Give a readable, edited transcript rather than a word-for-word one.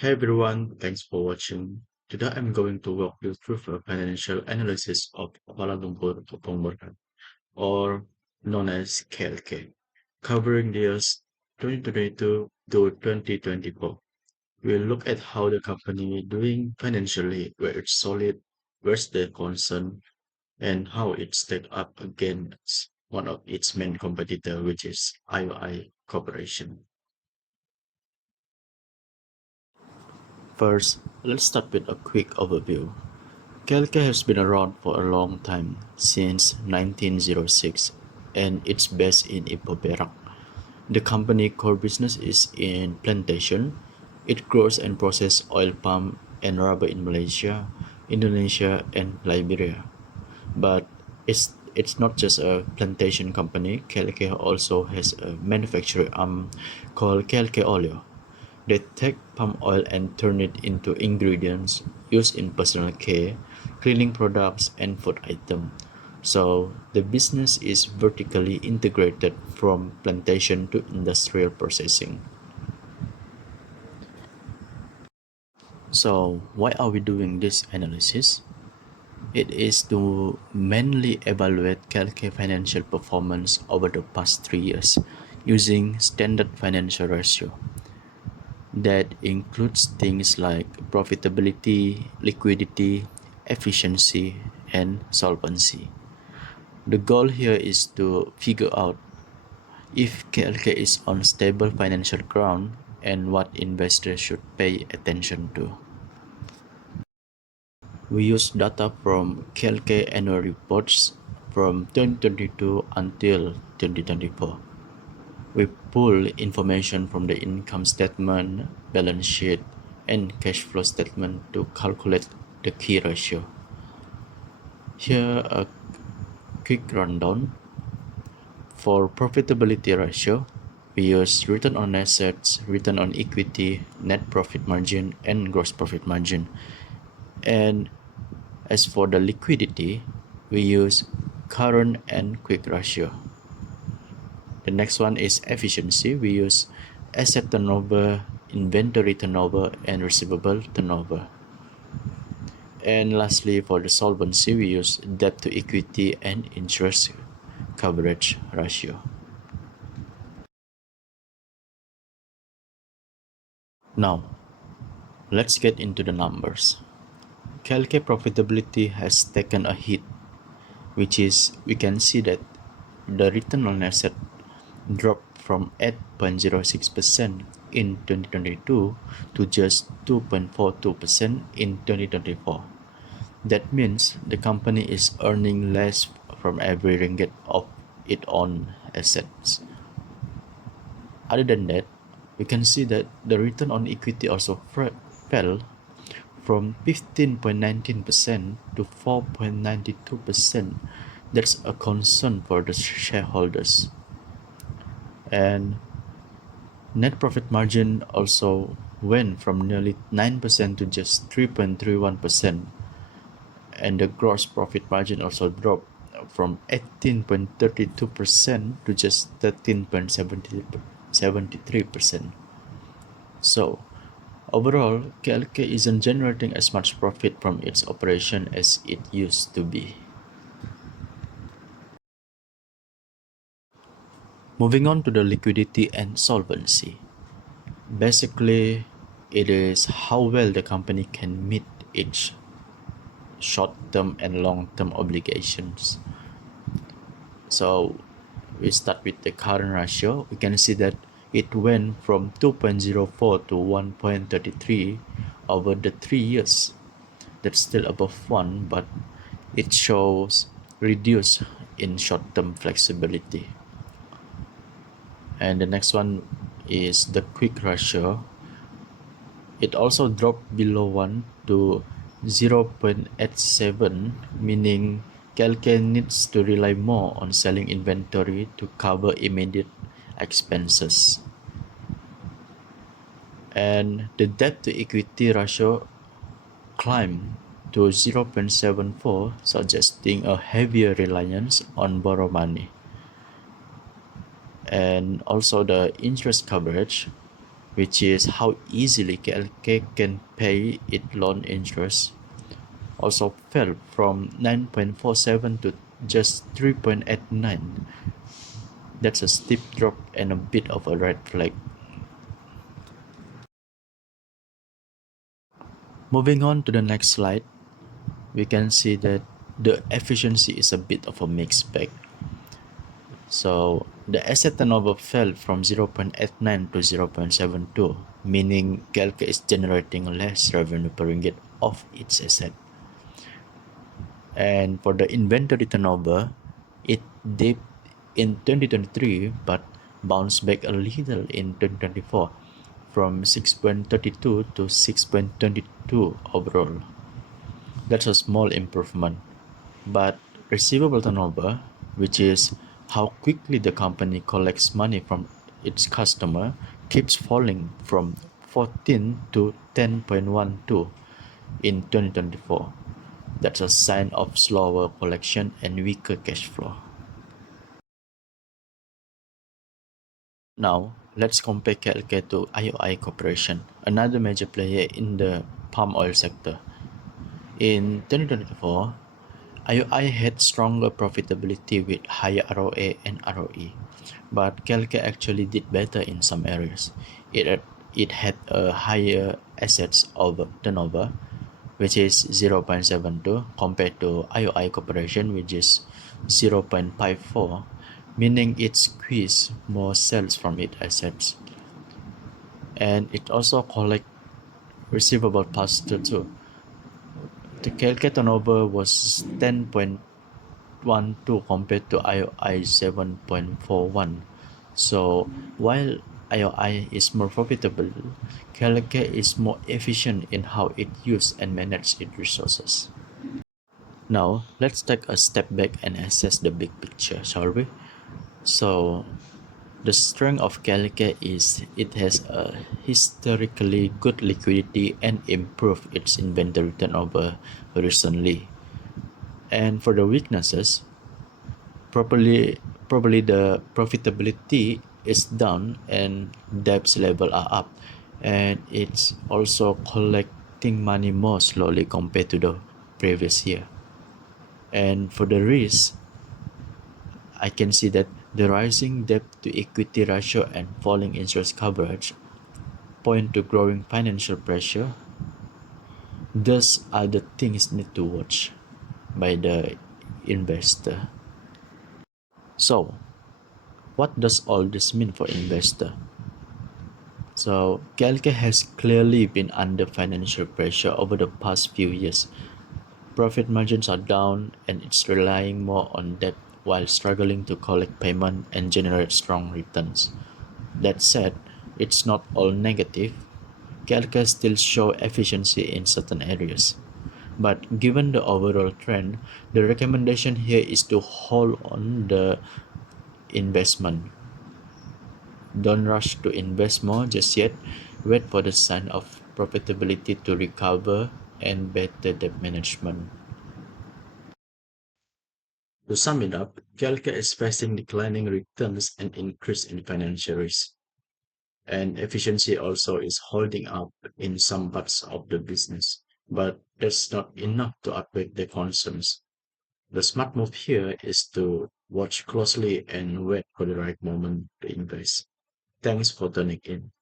Hey everyone, thanks for watching. Today I'm going to walk you through a financial analysis of Kuala Lumpur Pembangunan, or known as KLK, covering the years 2022 to 2024. We'll look at how the company is doing financially, where it's solid, where's the concern, and how it's stacked up against one of its main competitor, which is IOI Corporation. First, let's start with a quick overview. Calca has been around for a long time, since 1906, and it's based in Ipoh Perak. The company core business is in plantation. It grows and processes oil palm and rubber in Malaysia, Indonesia, and Liberia. But it's not just a plantation company. Calca also has a manufacturing arm called Calca Oleo. They take palm oil and turn it into ingredients used in personal care, cleaning products, and food items. So the business is vertically integrated from plantation to industrial processing. So why are we doing this analysis? It is to mainly evaluate Calcare financial performance over the past 3 years using standard financial ratio. That includes things like profitability, liquidity, efficiency, and solvency. The goal here is to figure out if KLK is on stable financial ground and what investors should pay attention to. We use data from KLK annual reports from 2022 until 2024. We pull information from the income statement, balance sheet, and cash flow statement to calculate the key ratio. Here a quick rundown. For profitability ratio, we use return on assets, return on equity, net profit margin, and gross profit margin. And as for the liquidity, we use current and quick ratio. The next one is efficiency. We use asset turnover, inventory turnover, and receivable turnover. And lastly, for the solvency, we use debt to equity and interest coverage ratio. Now, let's get into the numbers. Calcare profitability has taken a hit, which is we can see that the return on asset dropped from 8.06% in 2022 to just 2.42% in 2024. That means the company is earning less from every ringgit of its own assets. Other than that, we can see that the return on equity also fell from 15.19% to 4.92%. That's a concern for the shareholders. And net profit margin also went from nearly 9% to just 3.31%. And the gross profit margin also dropped from 18.32% to just 13.73%. So, overall, KLK isn't generating as much profit from its operation as it used to be. Moving on to the liquidity and solvency. Basically, it is how well the company can meet its short-term and long-term obligations. So we start with the current ratio. We can see that it went from 2.04 to 1.33 over the 3 years. That's still above 1, but it shows reduced in short-term flexibility. And the next one is the quick ratio. It also dropped below 1 to 0.87, meaning Calcare needs to rely more on selling inventory to cover immediate expenses. And the debt to equity ratio climbed to 0.74, suggesting a heavier reliance on borrow money. And also the interest coverage, which is how easily KLK can pay its loan interest, also fell from 9.47 to just 3.89. That's a steep drop and a bit of a red flag. Moving on to the next slide, we can see that the efficiency is a bit of a mixed bag. So the asset turnover fell from 0.89 to 0.72, meaning Kelke is generating less revenue per ringgit of its asset. And for the inventory turnover, it dipped in 2023 but bounced back a little in 2024 from 6.32 to 6.22 overall. That's a small improvement. But receivable turnover, which is how quickly the company collects money from its customer, keeps falling from 14 to 10.12 in 2024. That's a sign of slower collection and weaker cash flow. Now, let's compare KLK to IOI Corporation, another major player in the palm oil sector. In 2024, IOI had stronger profitability with higher ROA and ROE, but Kelke actually did better in some areas. It had a higher assets over turnover, which is 0.72 compared to IOI Corporation, which is 0.54, meaning it squeezed more sales from its assets. And it also collect receivable past due too. The Kelke turnover was 10.12 compared to IOI 7.41. So while IOI is more profitable, Kelke is more efficient in how it uses and manages its resources. Now let's take a step back and assess the big picture, shall we? So the strength of Kelke is it has a historically good liquidity and improved its inventory turnover recently. And for the weaknesses, probably the profitability is down and debts level are up, and it's also collecting money more slowly compared to the previous year. And for the risk, I can see that the rising debt to equity ratio and falling interest coverage point to growing financial pressure. Those are the things need to watch by the investor. So, what does all this mean for investor? So, Kelke has clearly been under financial pressure over the past few years. Profit margins are down and it's relying more on debt while struggling to collect payment and generate strong returns. That said, it's not all negative. Kelke still show efficiency in certain areas. But given the overall trend, the recommendation here is to hold on the investment. Don't rush to invest more just yet. Wait for the sign of profitability to recover and better debt management. To sum it up, Kelke is facing declining returns and increase in financial risk. And efficiency also is holding up in some parts of the business. But that's not enough to abate the concerns. The smart move here is to watch closely and wait for the right moment to invest. Thanks for tuning in.